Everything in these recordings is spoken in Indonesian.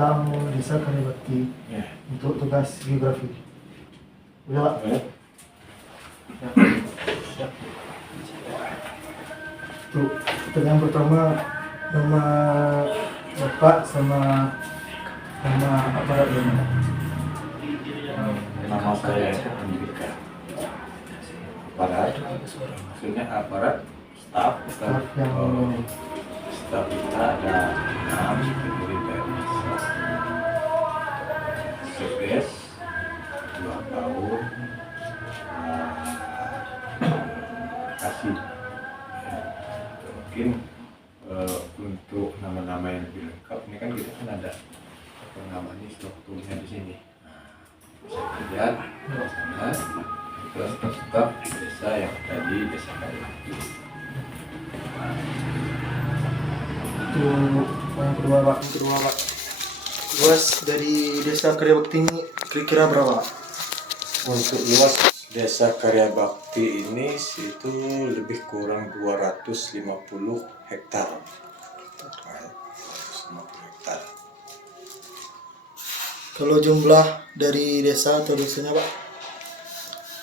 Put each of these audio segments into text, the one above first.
tentang Desa Karya Bakti untuk tugas geografi. Udah Pak? Ya. Tuh, pertanyaan pertama, nama Bapak sama nama aparat ini. Nama saya Andika. Aparat, maksudnya aparat staf yang ini. Staf kita ada 6 terdiri dari CPS 2 tahun, kasih mungkin untuk nama-nama yang lebih lengkap ini kan kita kan ada apa namanya strukturnya di sini. Bisa dilihat di sana itu staf desa yang tadi Desa Karya Bakti. Itu yang kedua Pak. Luas dari Desa Karya Bakti ini kira-kira berapa? Untuk luas Desa Karya Bakti ini itu lebih kurang 250 hektar. 250 hektar. Kalau jumlah dari desa atau dusanya Pak?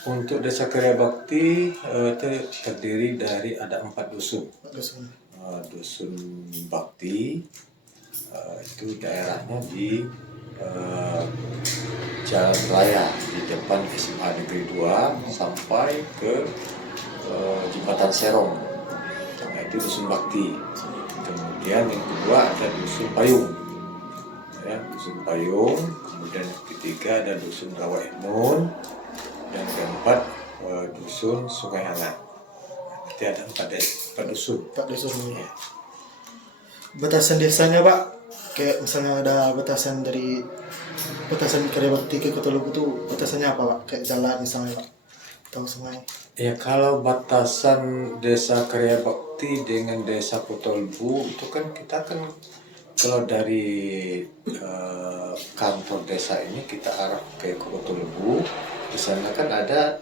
Untuk Desa Karya Bakti itu terdiri dari ada 4 dusun. Dusun. Dusun Bakti itu daerahnya di Jalan Raya di depan SMA Negeri 2 sampai ke Jembatan Serong. Nah, itu Dusun Bakti. Kemudian yang kedua ada Dusun Payung. Ya, Dusun Payung. Kemudian yang ketiga ada Dusun Rawa Inun. Dan keempat Dusun Sungai Hangat. Berarti ada 4 dusun. 4 dusun. Ya. Batasan desanya Pak, kayak misalnya ada batasan dari batasan Karya Bakti ke Kota Lubu itu batasannya apa Pak? Kayak jalan misalnya Pak, atau sungai? Ya, kalau batasan Desa Karya Bakti dengan Desa Kotolbu itu kan kita kan kalau dari kantor desa ini kita arah ke Kotolbu, di sana kan ada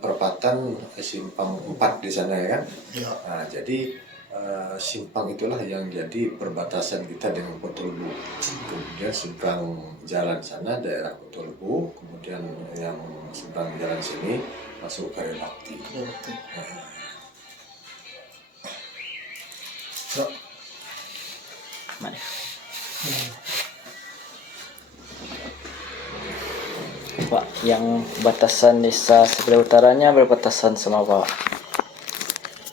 perempatan simpang 4 di sana ya kan. Ya. Nah, jadi simpang itulah yang jadi perbatasan kita dengan Kotolbu. Kemudian seberang jalan sana daerah Kotolbu, kemudian yang seberang jalan sini masuk Karya Bakti. Karya Bakti. Mana? Pak, yang batasan desa sebelah utaranya berbatasan sama Pak?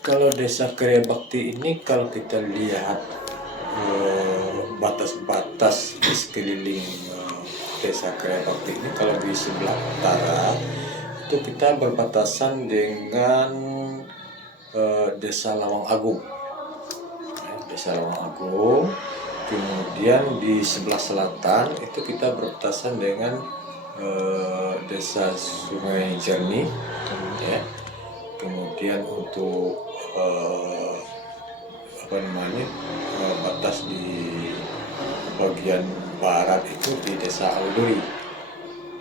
Kalau Desa Karya Bakti ini kalau kita lihat batas-batas di sekeliling Desa Karya Bakti ini, kalau di sebelah utara itu kita berbatasan dengan Desa Lawang Agung. Desa Lawang Agung. Kemudian di sebelah selatan itu kita berbatasan dengan Desa Sungai Jernih. Ya. Kemudian untuk batas di bagian barat itu di Desa Alduri,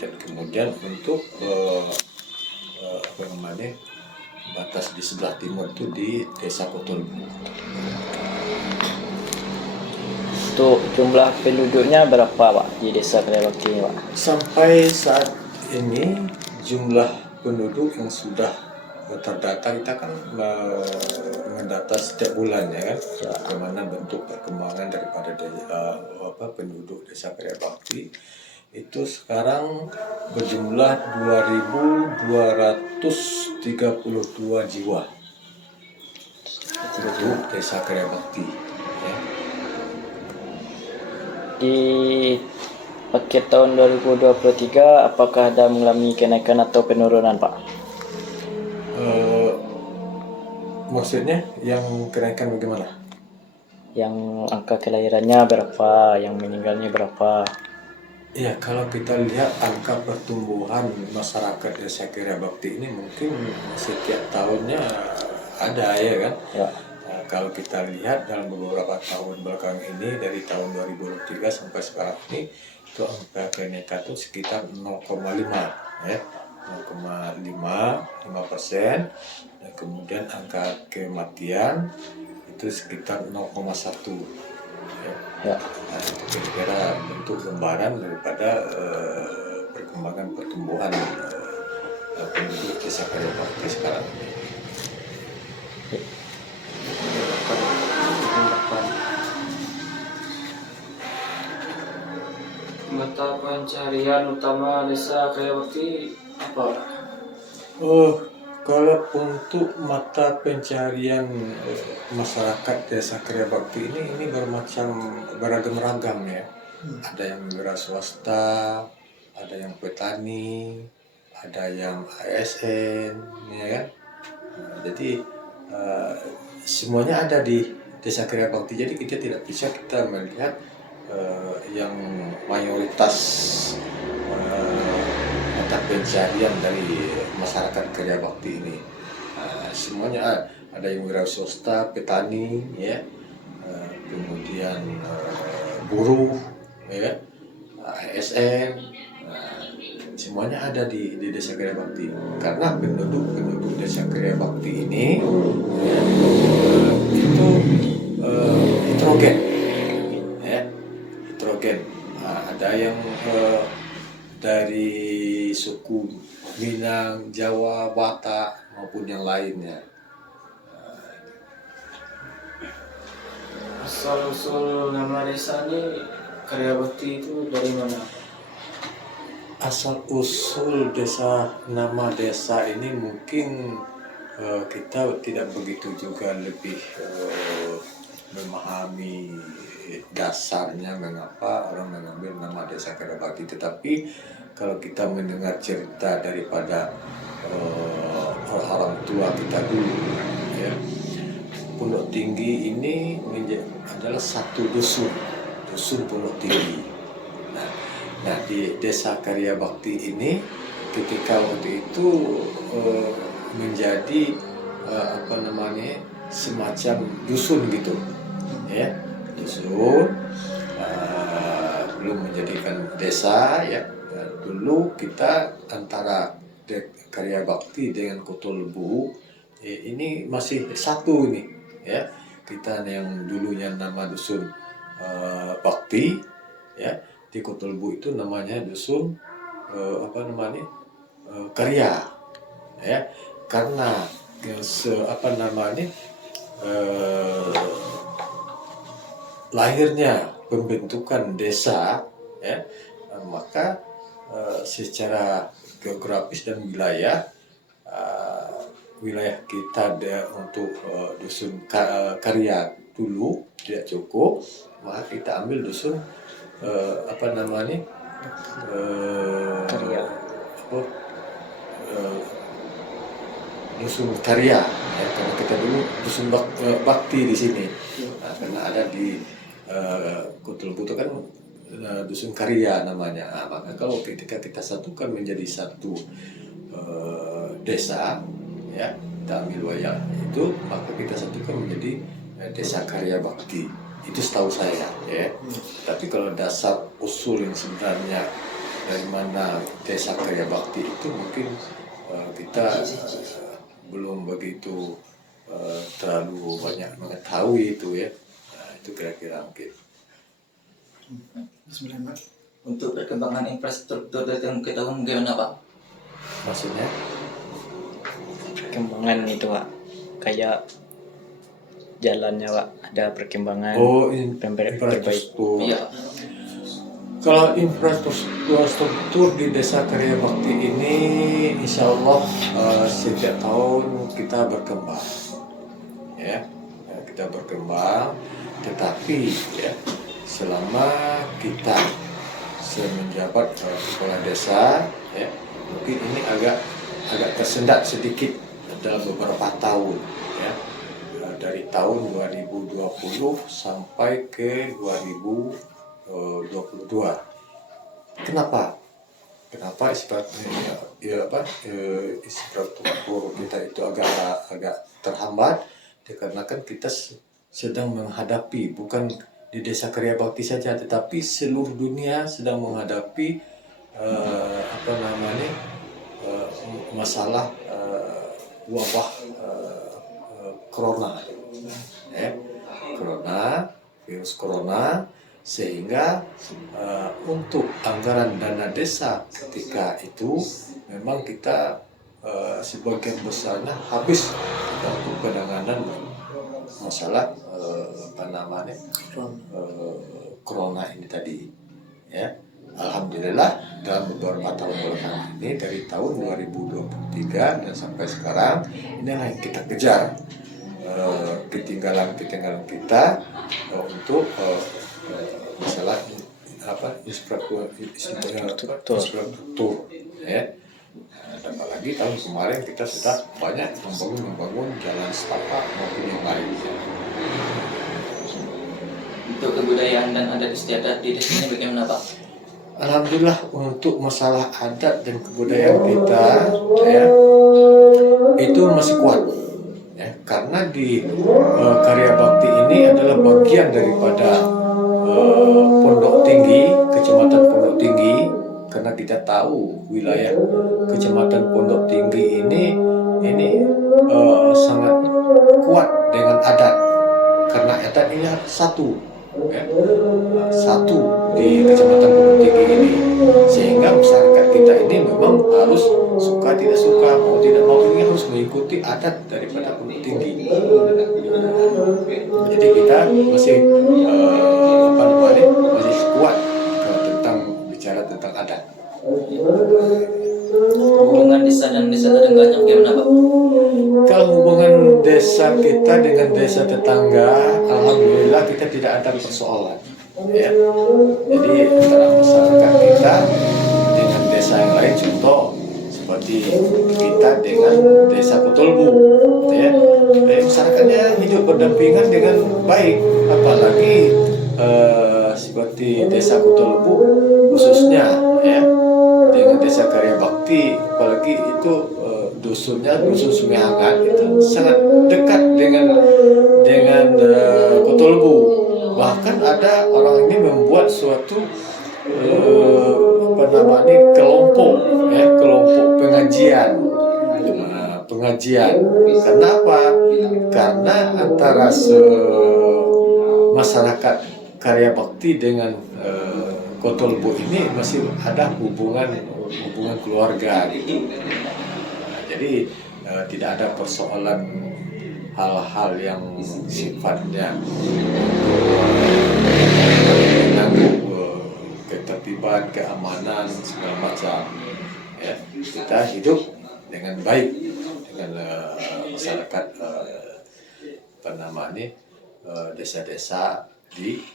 dan kemudian untuk batas di sebelah timur itu di Desa Kotolbu. Untuk jumlah penduduknya berapa Pak di Desa Karya Bakti ini Pak? Sampai saat ini jumlah penduduk yang sudah terdata, kita kan mendata setiap bulan ya kan, bagaimana bentuk perkembangan daripada penduduk Desa Karya Bakti itu sekarang berjumlah 2.232 jiwa untuk Desa Karya Bakti. Ya. Di akhir tahun 2023 apakah ada mengalami kenaikan atau penurunan Pak? Maksudnya yang kenaikan bagaimana? Yang angka kelahirannya berapa, yang meninggalnya berapa? Ya, kalau kita lihat angka pertumbuhan masyarakat Desa Karya Bakti ini mungkin setiap tahunnya ada ya kan. Ya. Nah, kalau kita lihat dalam beberapa tahun belakang ini, dari tahun 2023 sampai sekarang ini, itu angka kenaikan itu sekitar 0,5 ya. 0,5%, dan kemudian angka kematian itu sekitar 0,1. ya. Ya. Nah, itu kira-kira bentuk gambaran daripada perkembangan pertumbuhan penduduk desa Karya Bakti sekarang ini. Mata pencarian utama desa Karya Bakti apa? Kalau untuk mata pencarian masyarakat desa Karya Bakti ini beragam-ragam ya. Ada yang wira swasta, ada yang petani, ada yang ASN, ya kan. Jadi semuanya ada di desa Karya Bakti. Jadi kita tidak bisa kita melihat yang mayoritas mata pencarian dari masyarakat Karya Bakti ini. Semuanya ada yang wira swasta, petani, ya, kemudian buruh, ya, ASN, semuanya ada di desa Karya Bakti. Karena penduduk desa Karya Bakti ini ya, itu heterogen, ya, heterogen. Ada yang dari suku Minang, Jawa, Batak maupun yang lainnya. Asal usul nama desa ini Karya Bakti itu dari mana? Asal usul nama desa ini mungkin kita tidak begitu juga lebih memahami dasarnya mengapa orang mengambil nama desa Karya Bakti. Tetapi kalau kita mendengar cerita daripada orang tua kita dulu, ya, Pondok Tinggi ini adalah satu dusun Pondok Tinggi. Nah, di desa Karya Bakti ini ketika waktu itu menjadi semacam dusun gitu, ya, dusun, belum menjadikan desa, ya. Dulu kita antara Karya Bakti dengan Kota Lebu ini masih satu nih, ya. Kita yang dulunya nama dusun Bakti, ya, di Kota Lebu itu namanya dusun Karya, ya, karena lahirnya pembentukan desa, ya, maka secara geografis dan wilayah kita untuk dusun Karya dulu tidak cukup, maka kita ambil dusun Karya. Dusun Karya, ya, karena kita dulu dusun Bakti di sini. Nah, karena ada di Kota Lebu itu kan dusun Karya namanya. Nah, maka kalau ketika kita satukan menjadi satu desa, ya, kita ambil wilayah itu, maka kita satukan menjadi desa Karya Bakti. Itu setahu saya, ya. Tapi kalau dasar usul yang sebenarnya dari mana desa Karya Bakti itu mungkin kita belum begitu terlalu banyak mengetahui itu, ya. Nah, itu kira-kira mungkin. Bismillah. Untuk perkembangan infrastruktur yang kita gimana Pak? Maksudnya? Perkembangan itu Pak, kayak jalannya Pak, ada perkembangan. Infrastruktur. Iya. Kalau infrastruktur di desa Karya Bakti ini, insya Allah setiap tahun kita berkembang, ya, kita berkembang. Tetapi, ya, selama kita menjabat kepala desa, ya, mungkin ini agak tersendat sedikit dalam beberapa tahun, ya, dari tahun 2020 sampai ke 2022. Kenapa infrastruktur kita itu agak terhambat? Dikarenakan kita sedang menghadapi, bukan di desa Karya Bakti saja, tetapi seluruh dunia sedang menghadapi masalah wabah corona, ya. Corona virus corona, sehingga untuk anggaran dana desa ketika itu memang kita sebagian besarnya habis untuk penanganan masalah corona ini tadi, ya. Alhamdulillah dalam beberapa tahun belakangan ini, dari tahun 2023 dan sampai sekarang, inilah yang kita kejar, ketinggalan kita untuk masalah infrastruktur, ya. Dan apalagi tahun kemarin kita sudah banyak membangun jalan setapak maupun yang lain. Untuk kebudayaan dan adat istiadat di desa ini bagaimana Pak? Alhamdulillah untuk masalah adat dan kebudayaan kita, ya, itu masih kuat, ya, karena di karya bakti ini adalah bagian daripada Pondok Tinggi, Kecamatan Pondok Tinggi, karena kita tahu wilayah Kecamatan Pondok Tinggi ini sangat kuat dengan adat, karena adat ini satu, ya, satu di Kecamatan Pondok Tinggi ini, sehingga masyarakat kita ini memang harus suka tidak suka, mau tidak mau ini harus mengikuti adat daripada Pondok Tinggi. Jadi kita masih masih kuat tentang bicara tentang adat. Hubungan desa dan desa tetangganya bagaimana Pak? Kalau hubungan desa kita dengan desa tetangga, alhamdulillah kita tidak ada persoalan, ya. Jadi antara masyarakat kita dengan desa yang lain, contoh seperti kita dengan desa Kutulbu, ya, masyarakatnya hidup berdampingan dengan baik, apalagi seperti desa Kutulbu khususnya, ya, dengan desa Karya Bakti, apalagi itu dusunnya dusun Sungai Hangat, itu sangat dekat dengan Kutulbu. Bahkan ada orang ini membuat suatu kelompok, ya, kelompok pengajian. Karena apa? Karena antara masyarakat Karya Bakti dengan Kutulbu ini masih ada hubungan keluarga gitu. Jadi tidak ada persoalan hal-hal yang sifatnya mengganggu ketertiban, keamanan, segala macam. Ya, kita hidup dengan baik dengan masyarakat desa-desa di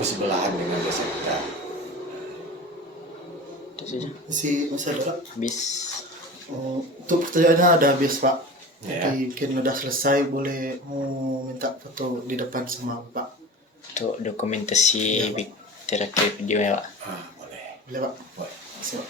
bersebelahan dengan desa kita. Itu saja. Si Mas Pak. Habis. Untuk pertanyaannya ada habis Pak. Ya. Jadi mungkin udah selesai, boleh mau minta foto di depan sama Pak. Untuk dokumentasi terakhir video ya Pak. Boleh. Boleh Pak. Boleh. Terima kasih Pak.